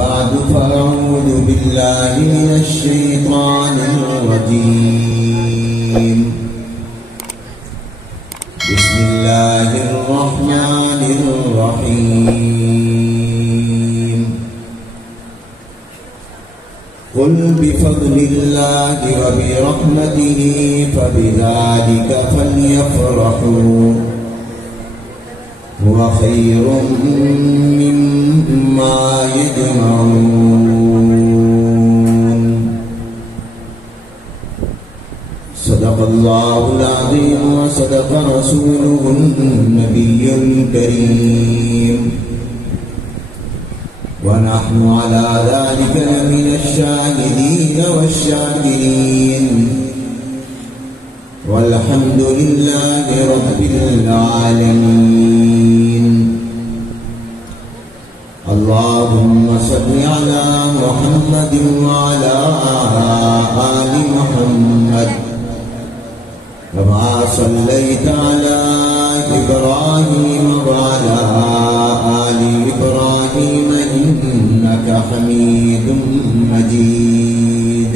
بعد فأعوذ بالله من الشيطان الرجيم. بسم الله الرحمن الرحيم. قل بفضل الله وبرحمته فبذلك فليفرحوا هو خير مما يجمعون. صدق الله العظيم وصدق رسوله النبي الكريم، ونحن على ذلك لمن الشاهدين والشاكرين، والحمد لله رب العالمين. اللهم صل على محمد وعلى آل محمد كما صليت على إبراهيم وعلى آل إبراهيم إنك حميد مجيد.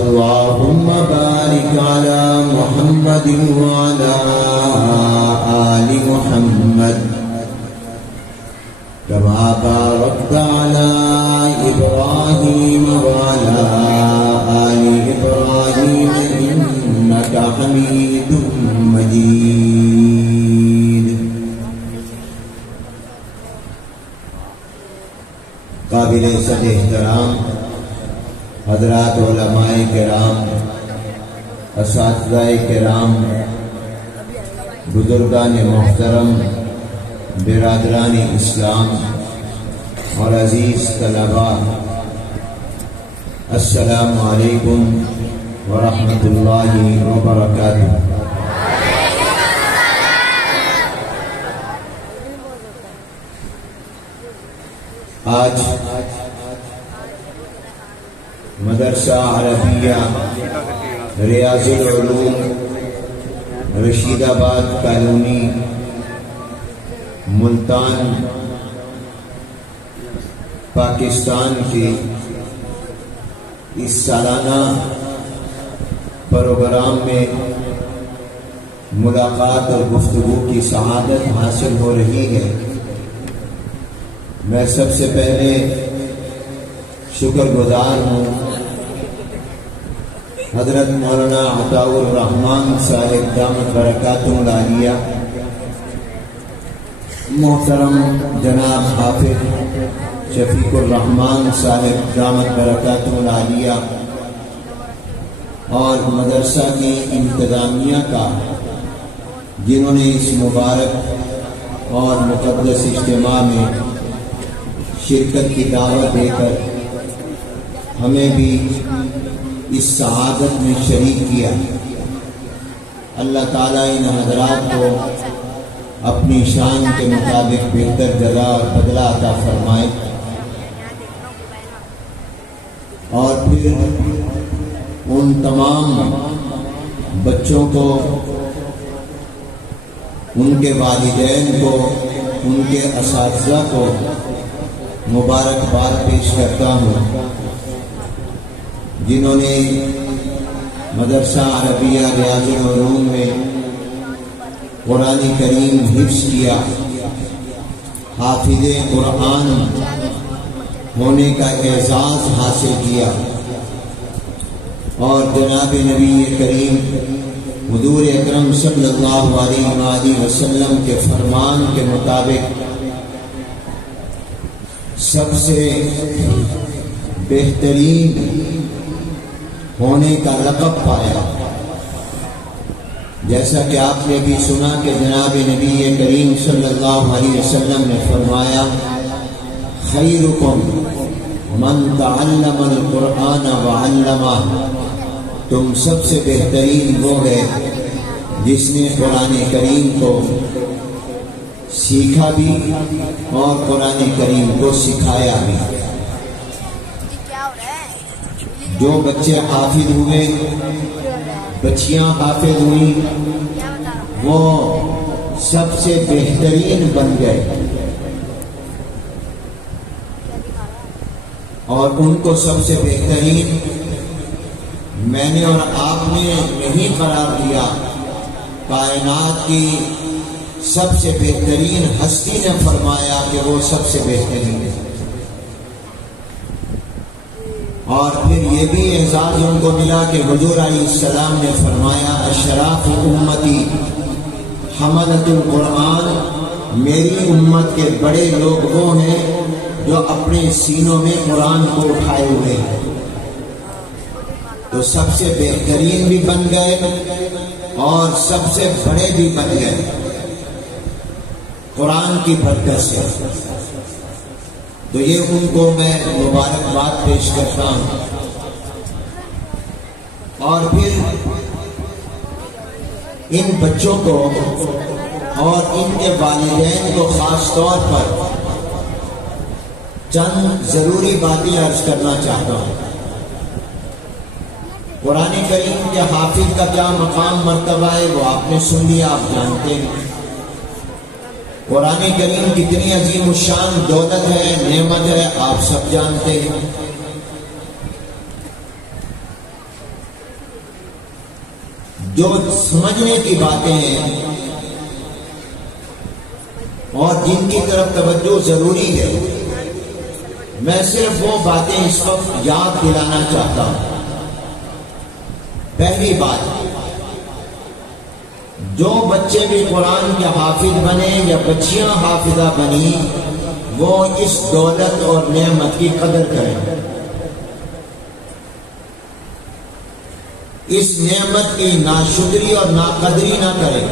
اللهم بارك على محمد وعلى آل محمد كما باركت على إبراهيم وعلى آل إبراهيم إنك حميد مجيد. قابل صد احترام حضرات علماء کرام، اساتذہ کرام، بزرگان محترم، برادران اسلام اور عزیز طلباء، السلام علیکم ورحمۃ اللہ وبرکاتہ. آج مدرسہ عربیہ ریاض العلوم رشید آباد کالونی ملتان پاکستان کے اس سالانہ پروگرام میں ملاقات اور گفتگو کی سعادت حاصل ہو رہی ہے. میں سب سے پہلے شکر گزار ہوں حضرت مولانا عطاء الرحمان صاحب دامت برکاتہ العالیہ، محترم جناب حافظ شفیق الرحمان صاحب دامت برکاتہ العالیہ، اور مدرسہ کی انتظامیہ کا، جنہوں نے اس مبارک اور مقدس اجتماع میں شرکت کی دعوت دے کر ہمیں بھی اس سعادت میں شریک کیا. اللہ تعالیٰ ان حضرات کو اپنی شان کے مطابق بہتر جزا اور بدلہ عطا فرمائے، اور پھر ان تمام بچوں کو، ان کے والدین کو، ان کے اساتذہ کو مبارکباد پیش کرتا ہوں، جنہوں نے مدرسہ عربیہ ریاض العلوم میں قرآن کریم حفظ کیا، حافظ قرآن ہونے کا اعزاز حاصل کیا، اور جناب نبی کریم حضور اکرم صلی اللہ علیہ وآلہ وسلم کے فرمان کے مطابق سب سے بہترین ہونے کا لقب پایا. جیسا کہ آپ نے بھی سنا کہ جناب نبی کریم صلی اللہ علیہ وسلم نے فرمایا، خیرکم من تعلم القرآن وعلمہ، تم سب سے بہترین وہ ہے جس نے قرآن کریم کو سیکھا بھی اور قرآن کریم کو سکھایا بھی. جو بچے حافظ ہوئے، بچیاں حافظ ہوئیں، وہ سب سے بہترین بن گئے. اور ان کو سب سے بہترین میں نے اور آپ نے نہیں قرار دیا، کائنات کی سب سے بہترین ہستی نے فرمایا کہ وہ سب سے بہترین ہے۔ اور پھر یہ بھی اعزاز ان کو ملا کہ حضور علیہ السلام نے فرمایا اشراف امتی حملۃ القرآن، میری امت کے بڑے لوگ وہ ہیں جو اپنے سینوں میں قرآن کو اٹھائے ہوئے ہیں۔ تو سب سے بہترین بھی بن گئے اور سب سے بڑے بھی بن گئے قرآن کی برکت سے۔ تو یہ ان کو میں مبارکباد پیش کرتا ہوں۔ اور پھر ان بچوں کو اور ان کے والدین کو خاص طور پر چند ضروری باتیں عرض کرنا چاہتا ہوں۔ قرآن کریم کے حافظ کا کیا مقام مرتبہ ہے وہ آپ نے سن لیا، آپ جانتے ہیں۔ قرآن کریم کتنی عظیم الشان دولت ہے، نعمت ہے، آپ سب جانتے ہیں۔ جو سمجھنے کی باتیں ہیں اور جن کی طرف توجہ ضروری ہے، میں صرف وہ باتیں اس وقت یاد دلانا چاہتا ہوں۔ پہلی بات، جو بچے بھی قرآن کے حافظ بنے یا بچیاں حافظہ بنی، وہ اس دولت اور نعمت کی قدر کریں، اس نعمت کی ناشکری اور ناقدری نہ کریں۔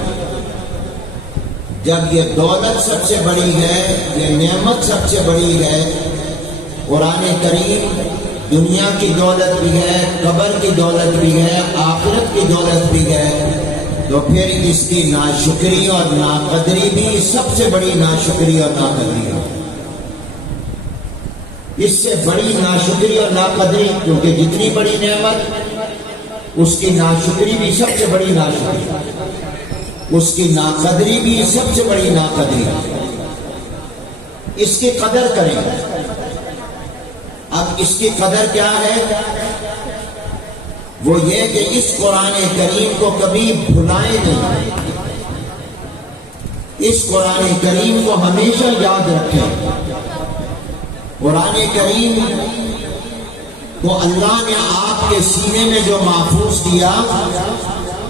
جب یہ دولت سب سے بڑی ہے، یہ نعمت سب سے بڑی ہے، قرآن کریم دنیا کی دولت بھی ہے، قبر کی دولت بھی ہے، آخرت کی دولت بھی ہے، تو پھر اس کی ناشکری اور ناقدری بھی سب سے بڑی ناشکری اور ناقدری ہے۔ اس سے بڑی ناشکری اور ناقدری، کیونکہ جتنی بڑی نعمت اس کی ناشکری بھی سب سے بڑی ناشکری، اس کی ناقدری بھی سب سے بڑی ناقدری۔ اس کی قدر کریں۔ اب اس کی قدر کیا ہے؟ وہ یہ کہ اس قرآن کریم کو کبھی بھلائیں نہیں، اس قرآن کریم کو ہمیشہ یاد رکھیں۔ قرآن کریم کو اللہ نے آپ کے سینے میں جو محفوظ کیا،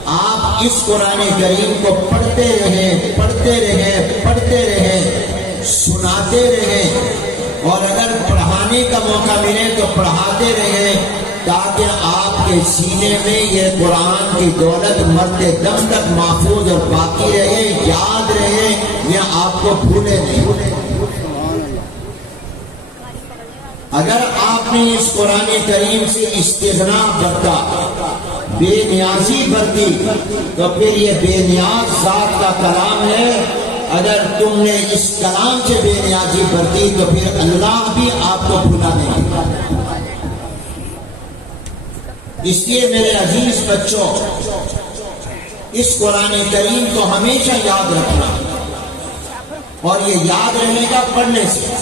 آپ اس قرآن کریم کو پڑھتے رہیں، پڑھتے رہیں، پڑھتے رہیں، سناتے رہیں، اور اگر پڑھانے کا موقع ملے تو پڑھاتے رہیں، تاکہ آپ کے سینے میں یہ قرآن کی دولت مرتے دم تک محفوظ اور باقی رہے، یاد رہے، یہ آپ کو بھولے نہیں۔ اگر آپ نے اس قرآن کریم سے استغنا برتا، بے نیازی برتی، تو پھر یہ بے نیاز ذات کا کلام ہے۔ اگر تم نے اس کلام سے بے نیازی برتی تو پھر اللہ بھی آپ کو بھولا نہیں۔ اس لیے میرے عزیز بچوں، اس قرآن کریم کو ہمیشہ یاد رکھنا، اور یہ یاد رہے گا پڑھنے سے۔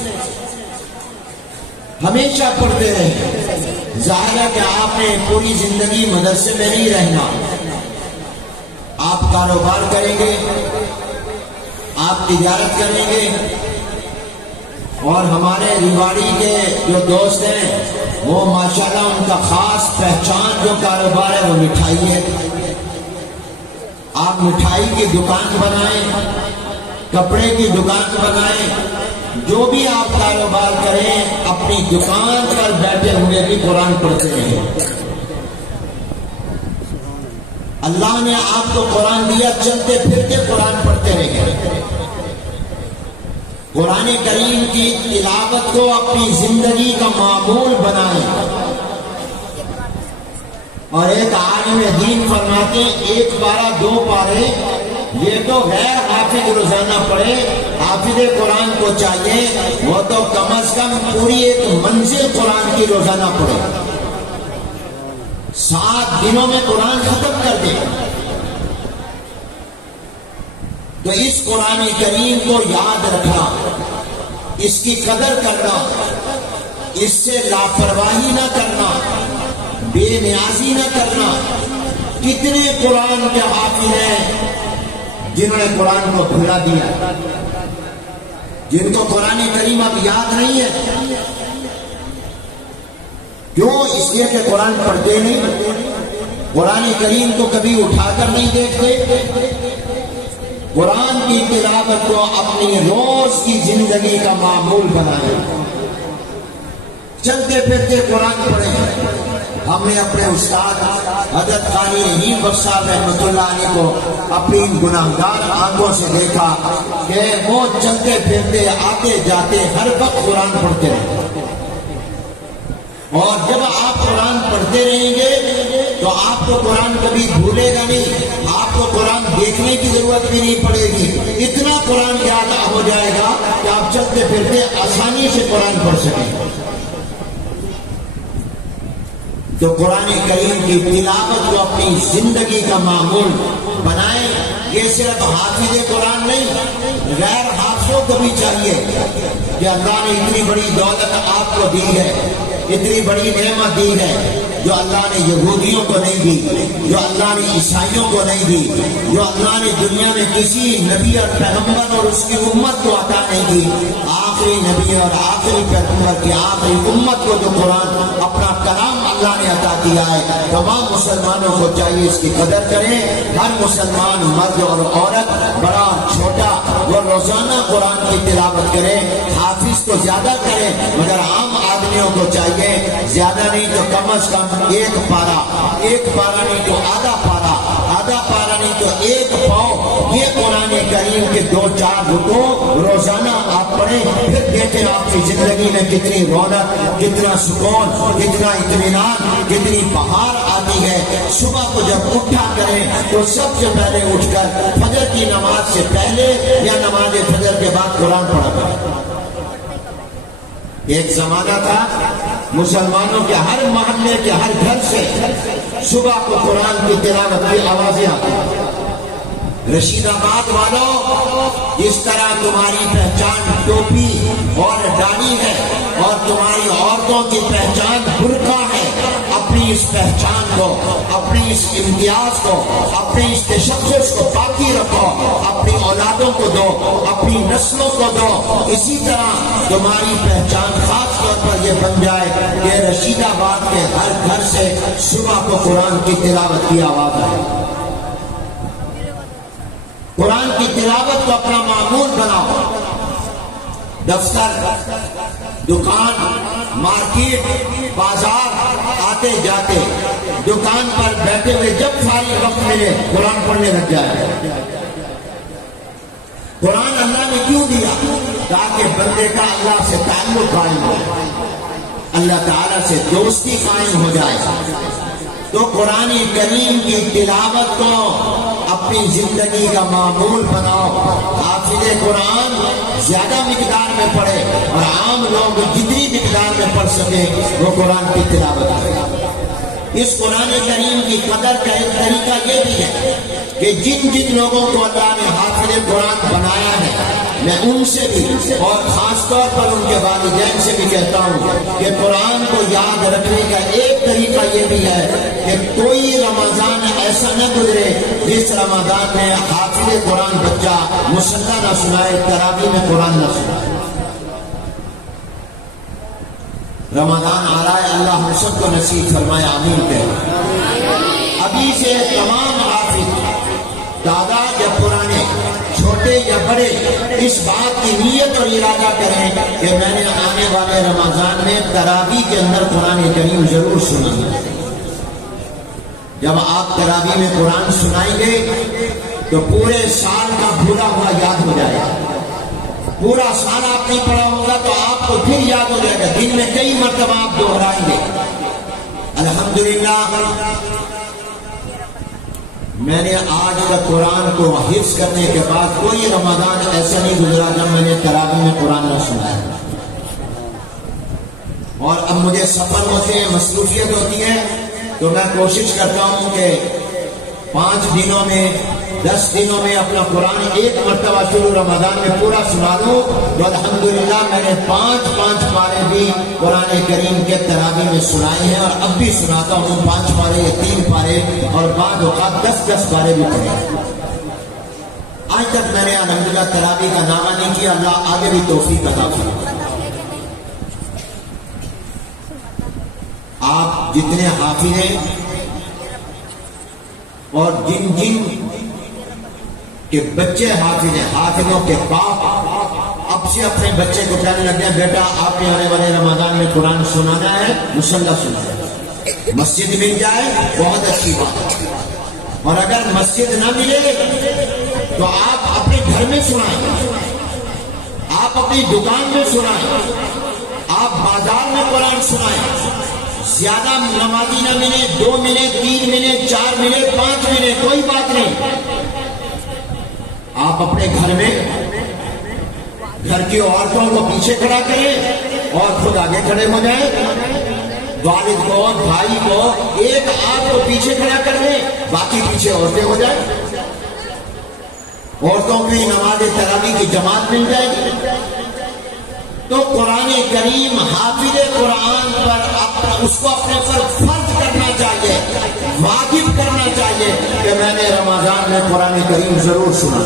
ہمیشہ پڑھتے رہیں۔ ظاہر ہے کہ آپ نے پوری زندگی مدرسے میں نہیں رہنا، آپ کاروبار کریں گے، آپ تجارت کریں گے، اور ہمارے ریواڑی کے جو دوست ہیں وہ ماشاءاللہ ان کا خاص پہچان جو کاروبار ہے وہ مٹھائی ہے۔ آپ مٹھائی کی دکان بنائیں، کپڑے کی دکان بنائیں، جو بھی آپ کاروبار کریں، اپنی دکان پر بیٹھے ہوئے بھی قرآن پڑھتے رہیں۔ اللہ نے آپ کو قرآن دیا، چلتے پھرتے قرآن پڑھتے رہیں۔ قرآن کریم کی تلاوت کو اپنی زندگی کا معمول بنائیں۔ اور ایک عالم دین فرماتے ہیں، ایک پارہ دو پارے یہ تو غیر حافظ روزانہ پڑھے، حافظ قرآن کو چاہیے وہ تو کم از کم پوری ایک منزل قرآن کی روزانہ پڑھے، 7 دنوں میں قرآن ختم کر دے۔ تو اس قرآن کریم کو یاد رکھنا، اس کی قدر کرنا، اس سے لاپرواہی نہ کرنا، بے نیازی نہ کرنا۔ کتنے قرآن کے حافظ ہیں جنہوں نے قرآن کو بھلا دیا، جن کو قرآن کریم اب یاد نہیں ہے۔ کیوں؟ اس لیے کہ قرآن پڑھتے نہیں، قرآن کریم کو کبھی اٹھا کر نہیں دیکھتے، قرآن کی تلاوت کو اپنی روز کی زندگی کا معمول بنائے، چلتے پھرتے قرآن پڑھیں۔ ہم نے اپنے استاد حضرت قاری رحیم بخش صاحب رحمۃ اللہ علیہ کو اپنی گناہگار آنکھوں سے دیکھا کہ وہ چلتے پھرتے آتے جاتے ہر وقت قرآن پڑھتے رہے، اور جب آپ قرآن پڑھتے رہیں گے تو آپ کو قرآن کبھی بھولے گا نہیں، آپ کو قرآن دیکھنے کی ضرورت بھی نہیں پڑے گی، اتنا قرآن یاد ہو جائے گا کہ آپ چلتے پھرتے آسانی سے قرآن پڑھ سکیں۔ تو قرآن کریم کی تلاوت کو اپنی زندگی کا معمول بنائیں۔ یہ صرف حافظ قرآن نہیں، غیر حافظوں کو بھی چاہیے کہ اللہ نے اتنی بڑی دولت آپ کو دی ہے، اتنی بڑی نعمت دی ہے جو اللہ نے یہودیوں کو نہیں دی، جو اللہ نے عیسائیوں کو نہیں دی، جو اللہ نے دنیا میں کسی نبی اور پیغمبر اور اس کی امت کو عطا نہیں دی۔ آخری نبی اور آخری پیغمبر کی آخری امت کو جو قرآن اپنا کلام اللہ نے عطا کیا ہے، تمام مسلمانوں کو چاہیے اس کی قدر کریں۔ ہر مسلمان مرد اور عورت، بڑا اور چھوٹا، وہ روزانہ قرآن کی تلاوت کرے۔ حافظ کو زیادہ کریں، مگر عام آدمیوں کو چاہیے زیادہ نہیں تو کم از کم ایک پارا نہیں تو آدھا پارا نہیں تو ایک پاؤ، یہ قرآن کریم کے 2-4 رکوع روزانہ آپ پڑھیں، پھر دیکھیں آپ کی زندگی میں کتنی رونق، کتنا سکون، کتنا اطمینان، کتنی بہار آتی ہے۔ صبح کو جب اٹھا کریں تو سب سے پہلے اٹھ کر فجر کی نماز سے پہلے یا نماز فجر کے بعد قرآن پڑھا کریں۔ ایک زمانہ تھا مسلمانوں کے ہر محلے کے ہر گھر سے صبح کو قرآن کی تلاوت کی آوازیں آتی۔ رشید آباد والوں، اس طرح تمہاری پہچان ٹوپی اور داڑھی ہے اور تمہاری عورتوں کی پہچان برقع ہے، اپنی اس پہچان کو، اپنی اس امتیاز کو، اپنی اس تشخص کو باقی رکھو، اپنی اولادوں کو دو، اپنی نسلوں کو دو۔ اسی طرح تمہاری پہچان خاص طور پر یہ بن جائے کہ رشید آباد کے ہر گھر سے صبح کو قرآن کی تلاوت کی آواز آئے۔ قرآن کی تلاوت کو اپنا معمول بناؤ۔ دفتر، دکان، مارکیٹ، بازار آتے جاتے، دکان پر بیٹھے ہوئے جب فارغ وقت ملے قرآن پڑھنے لگ جائے۔ قرآن اللہ نے کیوں دیا؟ تاکہ بندے کا اللہ سے تعلق قائم ہو، اللہ تعالیٰ سے دوستی قائم ہو جائے۔ تو قرآن کریم کی تلاوت کو اپنی زندگی کا معمول بناؤ۔ حافظ قرآن زیادہ مقدار میں پڑھے اور عام لوگ جتنی مقدار میں پڑھ سکے وہ قرآن کی تلاوت کرے۔ اس قرآن کریم کی قدر کا ایک طریقہ یہ بھی ہے کہ جن لوگوں کو اللہ نے حافظ قرآن بنایا ہے، میں ان سے بھی اور خاص طور پر ان کے والدین سے بھی کہتا ہوں کہ قرآن کو یاد رکھنے کا ایک طریقہ یہ بھی ہے کہ کوئی رمضان ایسا نہ گزرے جس رمضان میں حافظ قرآن بچہ مصلی نہ سنائے، تراویح میں قرآن نہ سنائے۔ رمضان آ رہا ہے، اللہ ہم سب کو نصیب فرمائے، آمین کہے۔ ابھی سے تمام حافظ، دادا یا پرانے، چھوٹے یا بڑے، اس بات کی نیت اور ارادہ کریں کہ میں نے آنے والے رمضان میں تراویح کے اندر قرآن کریم ضرور سنانا۔ جب آپ تراویح میں قرآن سنائیں گے تو پورے سال کا بھولا ہوا یاد ہو جائے گا۔ پورا سال آپ نہیں پڑھا ہوگا تو آپ کو پھر یاد ہو جائے گا، دن میں کئی مرتبہ آپ دہرائیں گے۔ الحمدللہ میں نے آج تک قرآن کو حفظ کرنے کے بعد کوئی رمضان ایسا نہیں گزرا جب میں نے تراویح میں قرآن نہ سنایا۔ اور اب مجھے سفر ہوتے ہیں، مصروفیت ہوتی ہے، تو میں کوشش کرتا ہوں کہ 5 دنوں میں 10 دنوں میں اپنا قرآن ایک مرتبہ شروع رمضان میں پورا سنا لوں تو الحمدللہ میں نے 5 پارے بھی قرآن کریم کے تراویح میں سنائے ہیں، اور اب بھی سناتا ہوں 5 پارے یا 3 پارے، اور بعض اوقات 10 پارے بھی پڑھے۔ آج تک میں نے الحمدللہ تراویح کا نامہ نہیں کیا، اللہ آگے بھی توفیق عطا فرمائے۔ آپ جتنے حافظ ہیں اور جن کے بچے حافظ ہیں، حافظوں کے باپ اب سے اپنے بچے کو کہنے لگ گئے بیٹا آپ نے آنے والے رمضان میں قرآن سنانا ہے، مسلح سنانا، مسجد مل جائے بہت اچھی بات، اور اگر مسجد نہ ملے تو آپ اپنے گھر میں سنائیں، آپ اپنی دکان میں سنائیں، آپ بازار میں قرآن سنائیں۔ زیادہ نمازی نہ ملے، 2 ملے، 3 ملے، 4 ملے، 5 ملے، کوئی بات نہیں، آپ اپنے گھر میں گھر کی عورتوں کو پیچھے کھڑا کریں اور خود آگے کھڑے ہو جائیں، والد کو بھائی کو ایک آپ کو پیچھے کھڑا کر دیں، باقی پیچھے عورتیں ہو جائیں، عورتوں کی نماز تراویح کی جماعت مل جائے گی۔ تو قرآن کریم حافظ قرآن پر اس کو اپنے پر فرض کرنا چاہیے، واجب کرنا چاہیے کہ میں نے رمضان میں قرآن کریم ضرور سنا۔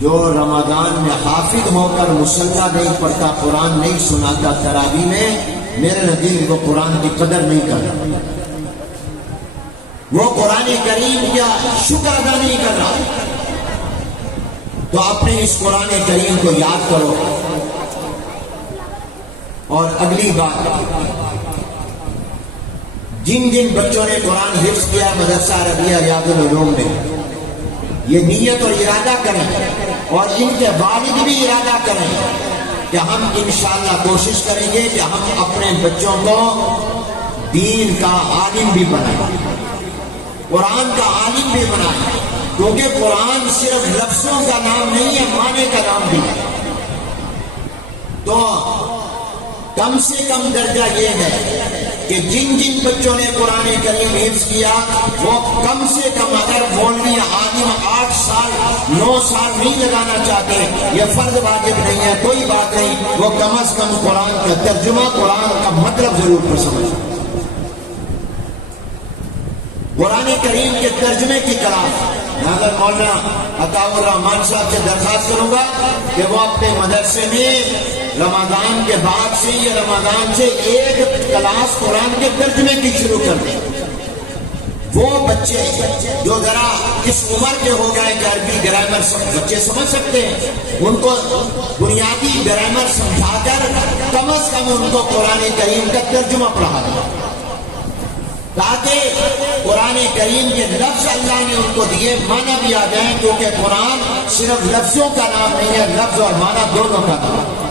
جو رمضان میں حافظ ہو کر مصلی نہیں پڑھتا، قرآن نہیں سناتا تراویح میں، میرے نزدیک وہ قرآن کی قدر نہیں کرتا، وہ قرآن کریم کا شکر ادا نہیں کر رہا۔ تو اپنے اس قرآن کریم کو یاد کرو۔ اور اگلی بات، جن بچوں نے قرآن حفظ کیا مدرسہ عربیہ ریاض العلوم میں، یہ نیت اور ارادہ کریں، اور ان کے والد بھی ارادہ کریں کہ ہم انشاءاللہ کوشش کریں گے کہ ہم اپنے بچوں کو دین کا عالم بھی بنائیں، قرآن کا عالم بھی بنائیں، کیونکہ قرآن صرف لفظوں کا نام نہیں ہے، معنی کا نام بھی ہے۔ تو کم سے کم درجہ یہ ہے کہ جن بچوں نے قرآن کریم حفظ کیا وہ کم سے کم، اگر مولوی عالم 8 سال 9 سال نہیں لگانا چاہتے، یہ فرض واجب نہیں ہے، کوئی بات نہیں، وہ کم از کم قرآن کا ترجمہ، قرآن کا مطلب ضرور پر سمجھیں۔ قرآن کریم کے ترجمے کی کلاس میں اگر مولانا عطاء الرحمان صاحب سے درخواست کروں گا کہ وہ اپنے مدرسے میں رمضان کے بعد سے یا رمضان سے ایک کلاس قرآن کے ترجمے کی شروع کر دیں۔ وہ بچے جو ذرا اس عمر کے ہو گئے کہ عربی گرامر بچے سمجھ سکتے ہیں، ان کو بنیادی گرامر سمجھا کر کم از کم ان کو قرآن کریم کا ترجمہ پڑھا دیں، تاکہ قرآن کریم کے لفظ اللہ نے ان کو دیے معنی بھی آ جائیں، کیونکہ قرآن صرف لفظوں کا نام نہیں ہے، لفظ اور معنی دونوں کا نام ہے۔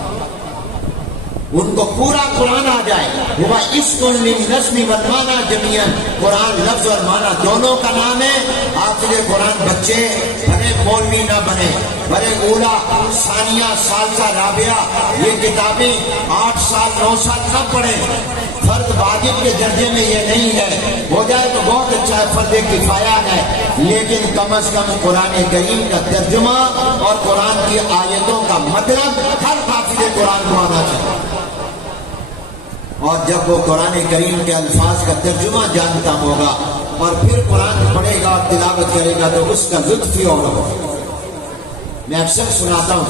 ان کو پورا قرآن آ جائے، وہ عشق للنظم والمعنی جميعا، قرآن لفظ اور معنی دونوں کا نام ہے۔ حافظ قرآن بچے بھلے مولوی نہ بنے، بھلے اولا ثانیہ ثالثہ رابعہ یہ کتابیں 8 سال 9 سال نہ پڑھیں، فرض واجب کے درجے میں یہ نہیں ہے، ہو جائے تو بہت اچھا ہے، فرض کفایہ ہے، لیکن کم از کم قرآن کریم کا ترجمہ اور قرآن کی آیتوں کا مطلب ہر حافظ قرآن کو آنا چاہیے۔ اور جب وہ قرآن کریم کے الفاظ کا ترجمہ جانتا ہوگا اور پھر قرآن پڑھے گا اور تلاوت کرے گا تو اس کا لطف ہی اور ہوگا۔ میں اکثر سناتا ہوں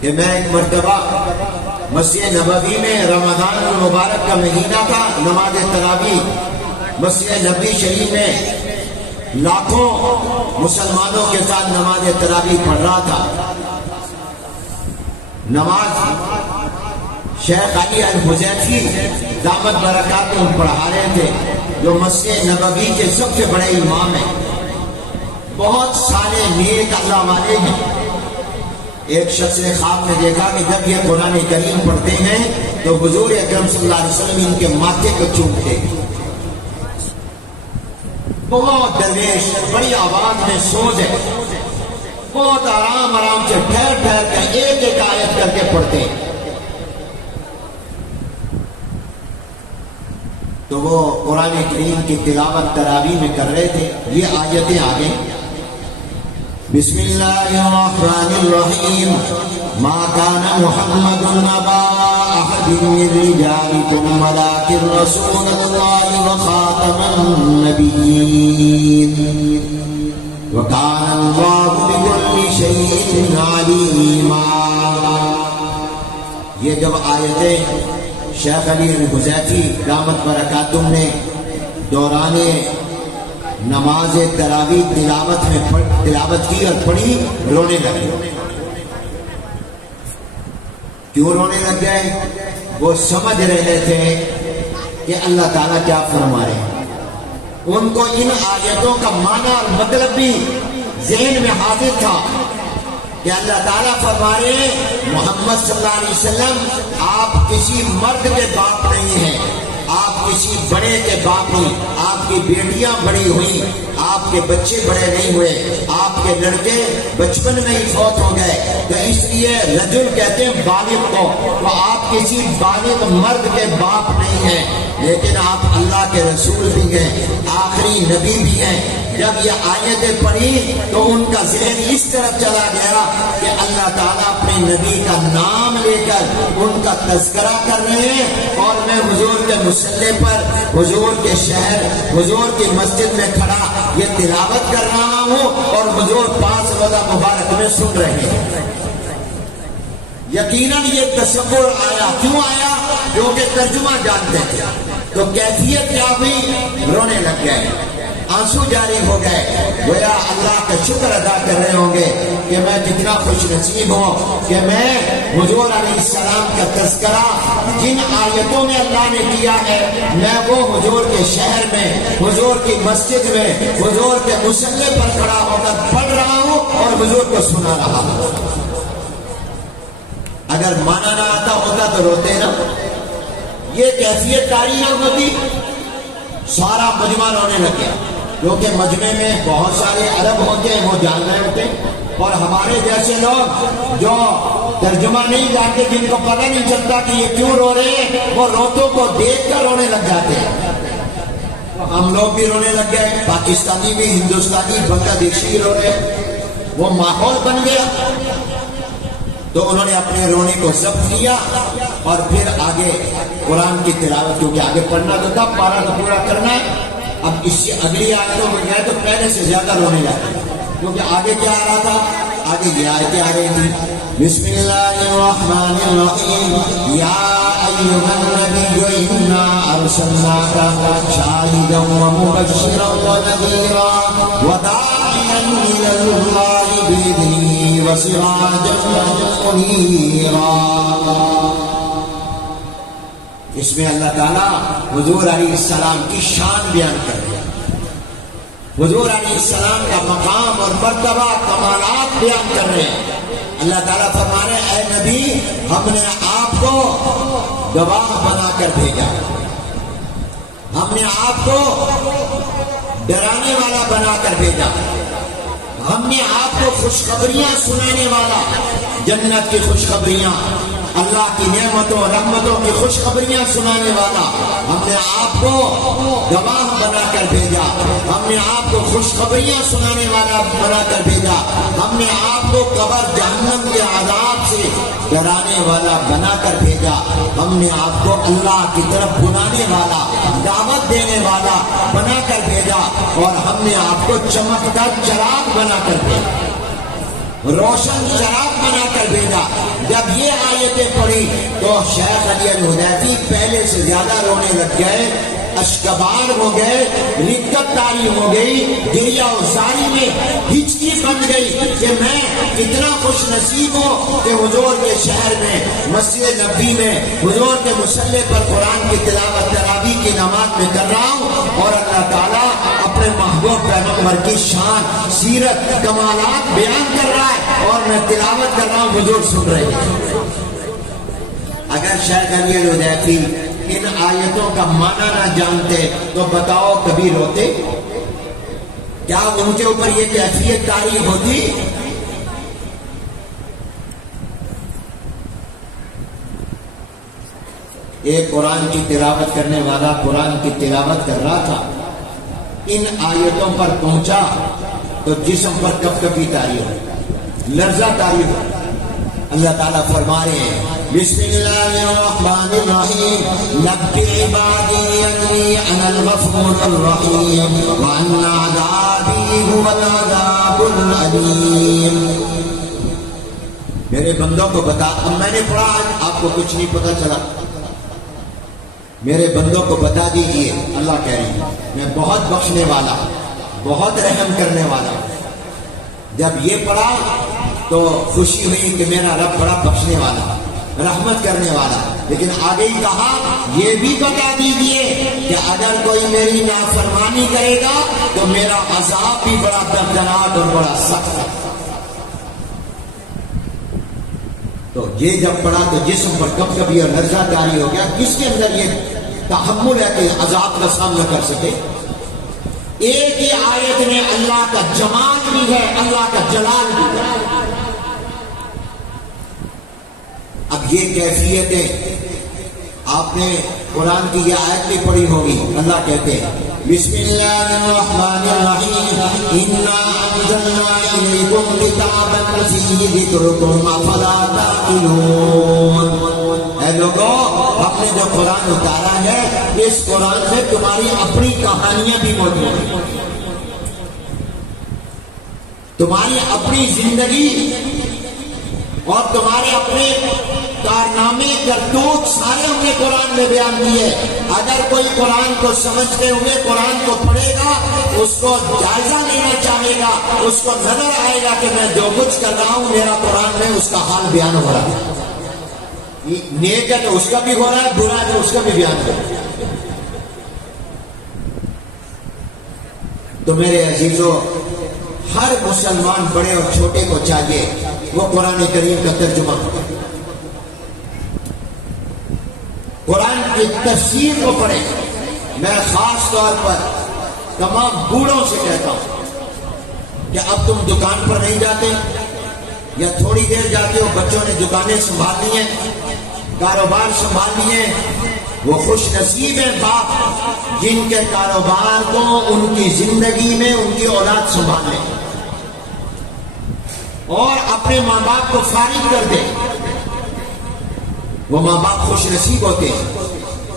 کہ میں ایک مرتبہ مسجد نبوی میں رمضان المبارک کا مہینہ تھا، نماز تراویح مسجد نبوی شریف میں لاکھوں مسلمانوں کے ساتھ نماز تراویح پڑھ رہا تھا۔ نماز شیخ علی الحذیفی دامت برکاتہم پڑھا رہے تھے، جو مسجد نبوی کے سب سے بڑے امام ہیں، بہت سارے نیک اللہ والے ہیں۔ ایک شخص نے خواب میں دیکھا کہ جب یہ قرآن کریم پڑھتے ہیں تو حضور اکرم صلی اللہ علیہ وسلم ان کے ماتھے کو چومتے، بہت درویش بڑی آواز میں سوز ہے، بہت آرام آرام سے ٹھہر ٹھہر کر ایک ایک آیت کر کے پڑھتے ہیں۔ تو وہ قرآن کریم کی تلاوت تراویح میں کر رہے تھے. یہ آیتیں آگے بسم اللہ الرحمن الرحیم ما کان محمد ابا احد من رجالکم ولکن رسول اللہ وخاتم النبیین وکان اللہ بکل شیء علیما. یہ جب آیتیں شیخ علی الحذیفی دامت برکاتہم نے دوران نماز تراویح تلاوت کی اور پڑھی، رونے لگے. کیوں رونے لگ گئے؟ وہ سمجھ رہے تھے کہ اللہ تعالیٰ کیا فرما رہے ہیں. ان کو ان آیتوں کا معنی اور مطلب بھی ذہن میں حاضر تھا کہ اللہ تعالیٰ فرما رہے ہیں محمد صلی اللہ علیہ وسلم آپ کسی مرد کے باپ نہیں ہیں، آپ کسی بڑے کے باپ نہیں، آپ کی بیٹیاں بڑی ہوئی، آپ کے بچے بڑے نہیں ہوئے، آپ کے لڑکے بچپن میں ہی فوت ہو گئے. تو اس لیے رجل کہتے ہیں بالغ کو، تو آپ کسی بالغ مرد کے باپ نہیں ہیں، لیکن آپ اللہ کے رسول بھی ہیں، آخری نبی بھی ہیں. جب یہ آیتیں پڑھی تو ان کا ذہن اس طرف چلا گیا کہ اللہ تعالیٰ اپنے نبی کا نام لے کر ان کا تذکرہ کر رہے ہیں، اور میں حضور کے مصلی پر، حضور کے شہر، حضور کی مسجد میں کھڑا یہ تلاوت کر رہا ہوں اور حضور پاس روضہ مبارک میں سن رہے ہیں. یقیناً یہ تصور آیا. کیوں آیا؟ کیونکہ ترجمہ جانتے تھے. تو کیفیت کیا ہوئی؟ رونے لگ گئے، آنسو جاری ہو گئے. گویا اللہ کا شکر ادا کر رہے ہوں گے کہ میں کتنا خوش نصیب ہوں کہ میں حضور علیہ السلام کا تذکرہ جن آیتوں میں اللہ نے کیا ہے، میں وہ حضور کے شہر میں، حضور کی مسجد میں، حضور کے مصلی پر کھڑا ہو کر پڑھ رہا ہوں اور حضور کو سنا رہا ہوں. اگر مانا نہ آتا ہوتا تو روتے نا. یہ کیفیت کاری نہ ہوتی. سارا مجمع رونے لگ گیا، کیونکہ مجمع میں بہت سارے عرب ہوتے ہیں، وہ جان رہے ہوتے ہیں، اور ہمارے جیسے لوگ جو ترجمہ نہیں جانتے، جن کو پتہ نہیں چلتا کہ یہ کیوں رو رہے ہیں، وہ روتوں کو دیکھ کر رونے لگ جاتے ہیں. ہم لوگ بھی رونے لگ گئے، پاکستانی بھی، ہندوستانی، بنگلہ دیشی بھی رو رہے. وہ ماحول بن گیا. تو انہوں نے اپنے رونے کو ضبط کیا اور پھر آگے قرآن کی تلاوت، کیونکہ آگے پڑھنا تو تھا، پارا تو پورا کرنا ہے. اب اس سے اگلی آیتوں میں گئے تو پہلے سے زیادہ رونے لگے، کیونکہ آگے کیا آ رہا تھا؟ آگے یہ آیتیں آ رہی تھی. بسم اللہ الرحمن الرحیم یا ایھا النبی انا ارسلناک شاہدا ومبشرا ونذیرا وداعیا الی اللہ باذنہ وسراجا منیرا. اس میں اللہ تعالیٰ حضور علیہ السلام کی شان بیان کر رہے ہیں، حضور علیہ السلام کا مقام اور مرتبہ، کمالات بیان کر رہے ہیں. اللہ تعالیٰ فرما رہے ہیں اے نبی ہم نے آپ کو گواہ بنا کر بھیجا، ہم نے آپ کو ڈرانے والا بنا کر بھیجا، ہم نے آپ کو خوشخبریاں سنانے والا، جنت کی خوشخبریاں، اللہ کی نعمتوں رحمتوں کی خوشخبریاں سنانے والا، ہم نے آپ کو گواہ بنا کر بھیجا، ہم نے آپ کو خوشخبریاں سنانے والا بنا کر بھیجا، ہم نے آپ کو قبر جہنم کے عذاب سے ڈرانے والا بنا کر بھیجا، ہم نے آپ کو اللہ کی طرف بلانے والا، دعوت دینے والا بنا کر بھیجا، اور ہم نے آپ کو چمکتا چراغ بنا کر بھیجا، روشن چراغ بنا کر بھیجا. جب یہ آیتیں پڑھی تو شیخ علی الحذیفی پہلے سے زیادہ رونے لگ گئے، اشکبار ہو گئے، رقت طاری ہو گئی، گریہ و زاری میں ہچکی بن گئی کہ میں کتنا خوش نصیب ہوں کہ حضور کے شہر میں، مسجد نبی میں، حضور کے مصلی پر قرآن کی تلاوت تراویح کی نماز میں کر رہا ہوں، اور اللہ تعالیٰ اپنے محبوب پیغمبر کی شان، سیرت، کمالات بیان کر رہا ہے اور میں تلاوت کر رہا ہوں، حضور سن رہے ہیں. اگر شیخ علی الحذیفی ان آیتوں کا معنی نہ جانتے تو بتاؤ کبھی روتے؟ کیا ان کے اوپر یہ کیفیت طاری ہوتی؟ ایک قرآن کی تلاوت کرنے والا قرآن کی تلاوت کر رہا تھا، ان آیتوں پر پہنچا تو جسم پر کب کبھی طاری ہو، لرزہ طاری ہو۔ اللہ تعالیٰ فرما رہے ہیں بسم اللہ الرحمن الرحیم نبئ عبادی انی انا الغفور الرحیم وان عذابی هو العذاب العلیم۔ میرے بندوں کو بتا، اب میں نے پڑھا آج آپ کو کچھ نہیں پتا چلا، میرے بندوں کو بتا دیجئے اللہ کہہ رہی ہے میں بہت بخشنے والا، بہت رحم کرنے والا۔ جب یہ پڑھا تو خوشی ہوئی کہ میرا رب بڑا بخشنے والا، رحمت کرنے والا، لیکن آگے ہی کہا یہ بھی بتا دیجئے کہ اگر کوئی میری نافرمانی کرے گا تو میرا عذاب بھی بڑا دردناک اور بڑا سخت ہے۔ تو یہ جب پڑھا تو جسم پر کب کبھی اور لرزہ طاری ہو گیا۔ کس کے اندر یہ تحمل ہے کہ عذاب کا سامنا کر سکے؟ ایک ہی آیت میں اللہ کا جمال بھی ہے، اللہ کا جلال بھی ہے۔ اب یہ کیفیتیں آپ نے قرآن کی یہ آیت بھی پڑھی ہوگی، اللہ کہتے ہیں بسم اللہ الرحمن الرحیم انا انزلنا الیکم کتابا فیہ ذکرکم افلا تعقلون۔ اے لوگوں، ہم نے جو قرآن اتارا ہے اس قرآن میں تمہاری اپنی کہانیاں بھی موجود ہیں، تمہاری اپنی زندگی اور تمہارے اپنے کارنامے کرتوت سارے ہم نے قرآن میں بیان کیے۔ اگر کوئی قرآن کو سمجھتے ہوئے قرآن کو پڑھے گا، اس کو جائزہ لینا چاہے گا، اس کو نظر آئے گا کہ میں جو کچھ کر رہا ہوں میرا قرآن میں اس کا حال بیان ہو رہا ہے، نیک ہے تو اس کا بھی ہو رہا ہے، برا ہے تو اس کا بھی بیان ہو رہا ہے۔ تو میرے عزیزوں، ہر مسلمان بڑے اور چھوٹے کو چاہیے وہ قرآن کریم کا ترجمہ کرے، قرآن کی تفسیر کو پڑھے۔ میں خاص طور پر تمام بوڑھوں سے کہتا ہوں کہ اب تم دکان پر نہیں جاتے یا تھوڑی دیر جاتے ہو، بچوں نے دکانیں سنبھالنی ہیں، کاروبار سنبھالنی ہے، وہ خوش نصیب ہیں باپ جن کے کاروبار کو ان کی زندگی میں ان کی اولاد سنبھالے اور اپنے ماں باپ کو فارغ کر دے۔ وہ ماں باپ خوش نصیب ہوتے ہیں۔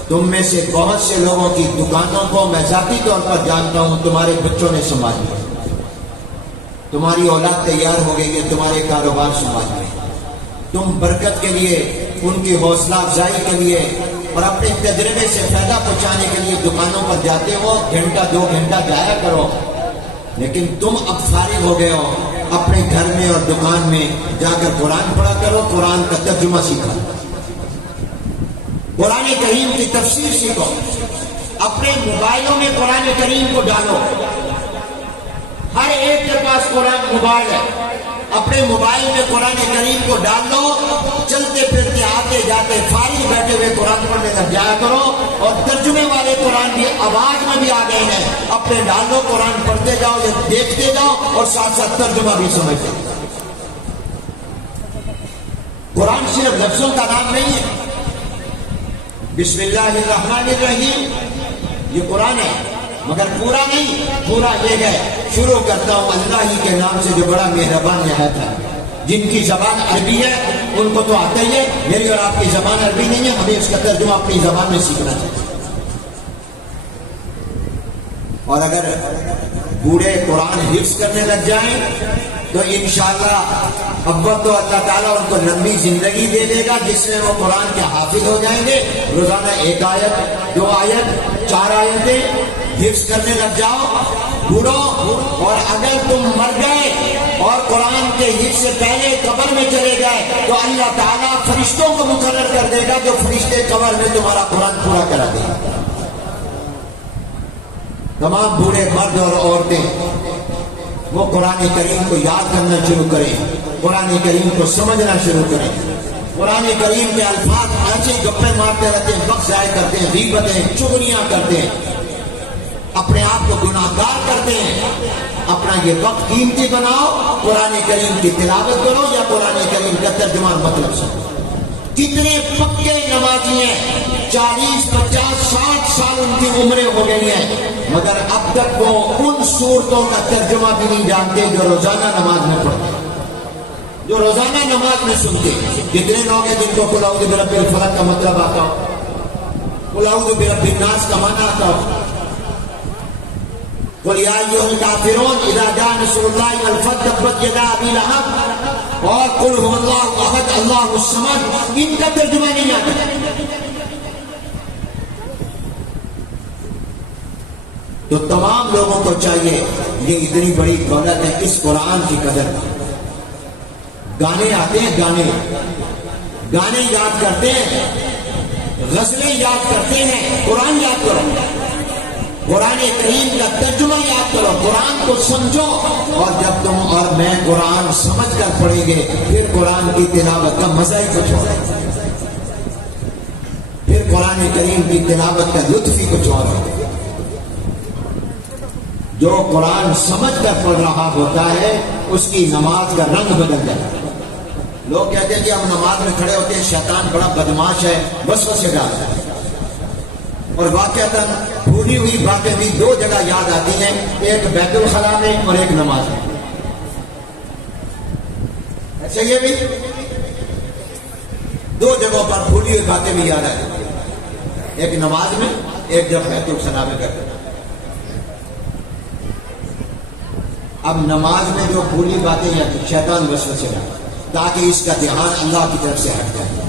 تم میں سے بہت سے لوگوں کی دکانوں کو میں ذاتی طور پر جانتا ہوں، تمہارے بچوں نے سنبھال لیا، تمہاری اولاد تیار ہو گئی ہے، تمہارے کاروبار سنبھال گئے۔ تم برکت کے لیے، ان کی حوصلہ افزائی کے لیے اور اپنے تجربے سے فائدہ پہنچانے کے لیے دکانوں پر جاتے ہو، گھنٹہ دو گھنٹہ جایا کرو، لیکن تم اب فارغ ہو گئے ہو، اپنے گھر میں اور دکان میں جا کر قرآن پڑھا کرو، قرآن کا ترجمہ سیکھا، قرآن کریم کی تفسیر سیکھو، اپنے موبائلوں میں قرآن کریم کو ڈالو۔ ہر ایک کے پاس قرآن موبائل ہے، اپنے موبائل میں قرآن کریم کو ڈال لو، چلتے پھرتے آتے جاتے فارغ بیٹھے ہوئے قرآن پڑھنے لگ جایا کرو، اور ترجمے والے قرآن بھی آواز میں بھی آ گئے ہیں، اپنے ڈال لو، قرآن پڑھتے جاؤ یا دیکھتے جاؤ اور ساتھ ساتھ ترجمہ بھی سمجھتے جاؤ۔ قرآن صرف لفظوں کا نام نہیں ہے۔ بسم اللہ الرحمن الرحیم یہ قرآن ہے، مگر پورا نہیں، پورا یہ ہے شروع کرتا ہوں اللہ ہی کے نام سے جو بڑا مہربان نہایت ہے۔ جن کی زبان عربی ہے ان کو تو آتا ہی ہے، میری اور آپ کی زبان عربی نہیں ہے، ہمیں اس کا ترجمہ اپنی زبان میں سیکھنا چاہیے۔ اور اگر بوڑھے قرآن حفظ کرنے لگ جائیں تو انشاءاللہ اول تو اللہ تعالیٰ ان کو لمبی زندگی دے دے گا جس میں وہ قرآن کے حافظ ہو جائیں گے۔ روزانہ 1 آیت 2 آیت 4 آیتیں حفظ کرنے لگ جاؤ بوڑھو، اور اگر تم مر گئے اور قرآن کے حفظ سے پہلے قبر میں چلے گئے تو اللہ تعالیٰ فرشتوں کو مقرر کر دے گا جو فرشتے قبر میں تمہارا قرآن پورا کرا دے گا۔ تمام بوڑھے مرد اور عورتیں وہ قرآن کریم کو یاد کرنا شروع کریں، قرآن کریم کو سمجھنا شروع کریں۔ قرآن کریم کے الفاظ ایسے گپے مارتے رہتے ہیں، وقت ضائع کرتے ہیں، غیبتیں چغلیاں کرتے ہیں، اپنے آپ کو گناہ گار کرتے ہیں۔ اپنا یہ وقت قیمتی بناؤ، قرآن کریم کی تلاوت کرو یا قرآن کریم کا ترجمہ مطلب سمجھو۔ کتنے پکے نمازی ہیں، 40 50 60 سال ان کی عمریں ہو گئی ہیں، مگر اب تک وہ ان صورتوں کا ترجمہ بھی نہیں جانتے جو روزانہ نماز میں پڑھتے، جو روزانہ نماز میں سنتے۔ کتنے لوگ ہیں جن کو قل اعوذ برب الفلق کا مطلب آتا ہو، قل اعوذ برب الناس کا معنی آتا ہو، قل یا ایھا الکافرون اذا جاء نصر اللہ والفتح تبت یدا ابی لہب، اور قل هو اللہ احد اللہ الصمد، ان کا ترجمہ نہیں آتا۔ تو تمام لوگوں کو چاہیے، یہ اتنی بڑی دولت ہے، اس قرآن کی قدر۔ گانے آتے ہیں، گانے یاد کرتے ہیں، غزلیں یاد کرتے ہیں، قرآن یاد کرو، قرآن کریم کا ترجمہ یاد کرو، قرآن کو سمجھو، اور جب تم اور میں قرآن سمجھ کر پڑھیں گے پھر قرآن کی تلاوت کا مزہ ہی کچھ اور ہے، پھر قرآن کریم کی تلاوت کا لطف ہی کچھ اور ہے۔ جو قرآن سمجھ کر پڑھ رہا ہوتا ہے اس کی نماز کا رنگ بدل جاتا ہے۔ لوگ کہتے ہیں کہ ہم نماز میں کھڑے ہوتے ہیں، شیطان بڑا بدماش ہے، وسوسے ڈالتا ہے، اور واقعتاً بھولی ہوئی باتیں بھی 2 جگہ یاد آتی ہیں، ایک بیت الخلا میں اور ایک نماز میں۔ اچھا، یہ بھی 2 جگہوں پر بھولی ہوئی باتیں بھی یاد آتی ہیں، ایک نماز میں، ایک جب بیت الخلا میں کرتے ہیں۔ اب نماز میں جو بھولی باتیں یا شیطان وسوسے ڈالتا ہے تاکہ اس کا دھیان اللہ کی طرف سے ہٹ جائے،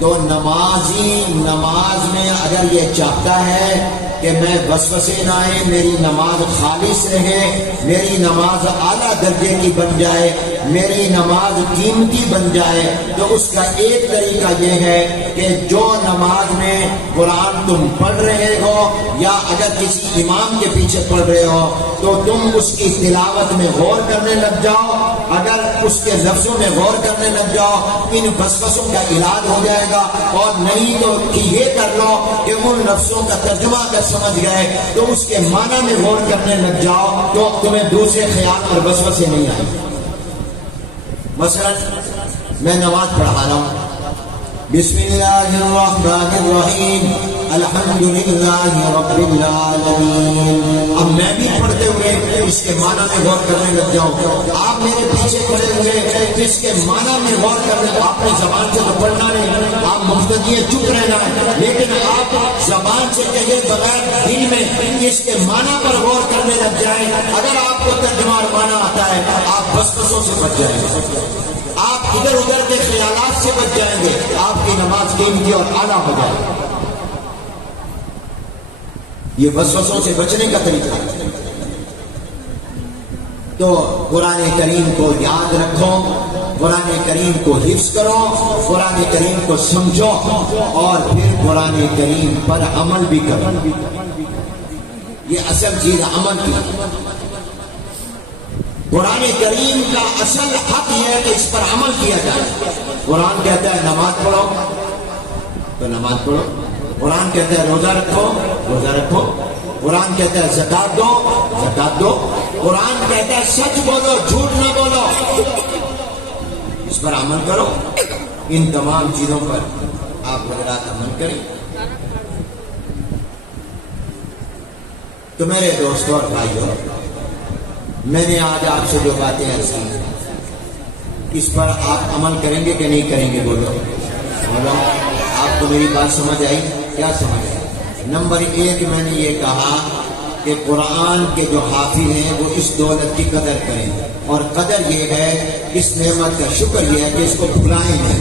تو نمازی نماز میں اگر یہ چاہتا ہے کہ میں وسوسے نہ آئے، میری نماز خالص رہے، میری نماز اعلیٰ درجے کی بن جائے، میری نماز قیمتی بن جائے، تو اس کا ایک طریقہ یہ ہے کہ جو نماز میں قرآن تم پڑھ رہے ہو یا اگر کسی امام کے پیچھے پڑھ رہے ہو تو تم اس کی تلاوت میں غور کرنے لگ جاؤ، اگر اس کے لفظوں میں غور کرنے لگ جاؤ ان وسوسوں کا علاج ہو جائے گا، اور نہیں تو یہ کر لو کہ ان لفظوں کا ترجمہ اگر سمجھ گئے تو اس کے معنی میں غور کرنے لگ جاؤ تو تمہیں دوسرے خیال اور وسوسے نہیں آئے۔ مثلا میں نماز پڑھا رہا ہوں، بسم اللہ الرحمن الرحیم الحمد للہ رب العالمین، اب میں بھی پڑھتے ہوئے اس کے معنی میں غور کرنے لگ جاؤں، آپ میرے پیچھے کھڑے ہوئے اس کے معنی میں غور کرنے، آپ نے زبان سے تو پڑھنا نہیں، آپ مقتدی چپ رہنا ہے، لیکن آپ زبان سے کہے بغیر دل میں اس کے معنی پر غور کرنے لگ جائیں، اگر آپ کو ترجمہ اور معنی آتا ہے آپ وسوسوں سے بچ جائیں گے، آپ ادھر ادھر کے خیالات سے بچ جائیں گے، آپ کی نماز قیمتی اور اعلیٰ ہو جائے گی۔ یہ وسوسوں سے بچنے کا طریقہ ہے۔ تو قرآن کریم کو یاد رکھو، قرآن کریم کو حفظ کرو، قرآن کریم کو سمجھو، اور پھر قرآن کریم پر عمل بھی کرو۔ یہ اصل چیز عمل کی۔ قرآن کریم کا اصل حق یہ ہے کہ اس پر عمل کیا جائے۔ قرآن کہتا ہے نماز پڑھو تو نماز پڑھو، قرآن کہتا ہے روزہ رکھو، روزہ رکھو، قرآن کہتا ہے زکات دو، زکات دو، قرآن کہتا ہے سچ بولو، جھوٹ نہ بولو، اس پر عمل کرو۔ ان تمام چیزوں پر آپ حضرات عمل کریں۔ تو میرے دوستوں اور بھائیوں، میں نے آج آپ سے جو باتیں ایسی اس پر آپ عمل کریں گے کہ نہیں کریں گے؟ بولو بولو، آپ کو میری بات سمجھ آئی؟ کیا سمجھ آئی؟ نمبر 1 میں نے یہ کہا کہ قرآن کے جو حافظ ہیں وہ اس دولت کی قدر کریں، اور قدر یہ ہے، اس نعمت کا شکر یہ ہے کہ اس کو بھلائیں نہیں،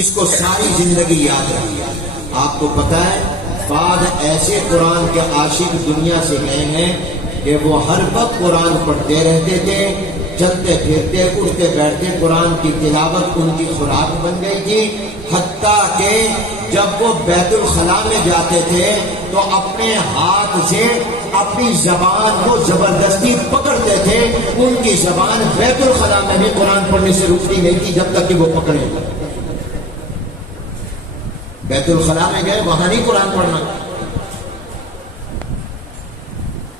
اس کو ساری زندگی یاد رکھیں۔ آپ کو پتہ ہے بعض ایسے قرآن کے عاشق دنیا سے گئے ہیں کہ وہ ہر وقت قرآن پڑھتے رہتے تھے، چلتے پھرتے اٹھتے بیٹھتے قرآن کی تلاوت ان کی خوراک بن گئی تھی، حتیٰ کہ جب وہ بیت الخلا میں جاتے تھے تو اپنے ہاتھ سے اپنی زبان کو زبردستی پکڑتے تھے، ان کی زبان بیت الخلا میں بھی قرآن پڑھنے سے رکتی نہیں تھی جب تک کہ وہ پکڑے۔ بیت الخلا میں گئے، وہاں نہیں قرآن پڑھنا،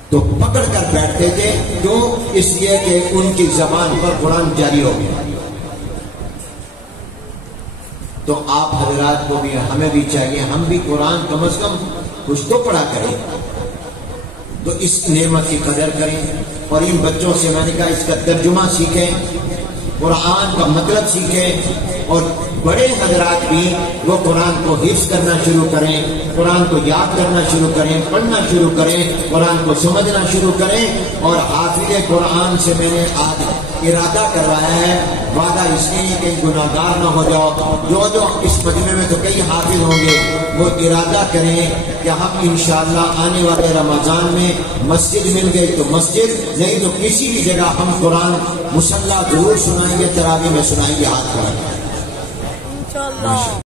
تو پکڑ کر بیٹھتے تھے، کیوں؟ اس لیے کہ ان کی زبان پر قرآن جاری ہو گیا۔ تو آپ حضرات کو بھی ہمیں بھی چاہیے ہم بھی قرآن کم از کم کچھ تو پڑھا کریں، تو اس نعمت کی قدر کریں اور ان بچوں سے میں نے کہا اس کا ترجمہ سیکھیں، قرآن کا مطلب سیکھیں، اور بڑے حضرات بھی وہ قرآن کو حفظ کرنا شروع کریں، قرآن کو یاد کرنا شروع کریں، پڑھنا شروع کریں، قرآن کو سمجھنا شروع کریں۔ اور حافظ قرآن سے میں نے آج ارادہ کروایا ہے، وعدہ اس لیے کہ گناہ گار نہ ہو جاؤ، جو اس مجمع میں تو کئی حافظ ہوں گے، وہ ارادہ کریں کہ ہم انشاءاللہ آنے والے رمضان میں مسجد مل گئی تو مسجد، نہیں تو کسی بھی جگہ ہم قرآن مصلی ضرور سنائیں گے، تراویح میں سنائیں گے، ہاتھ کھڑا کریں۔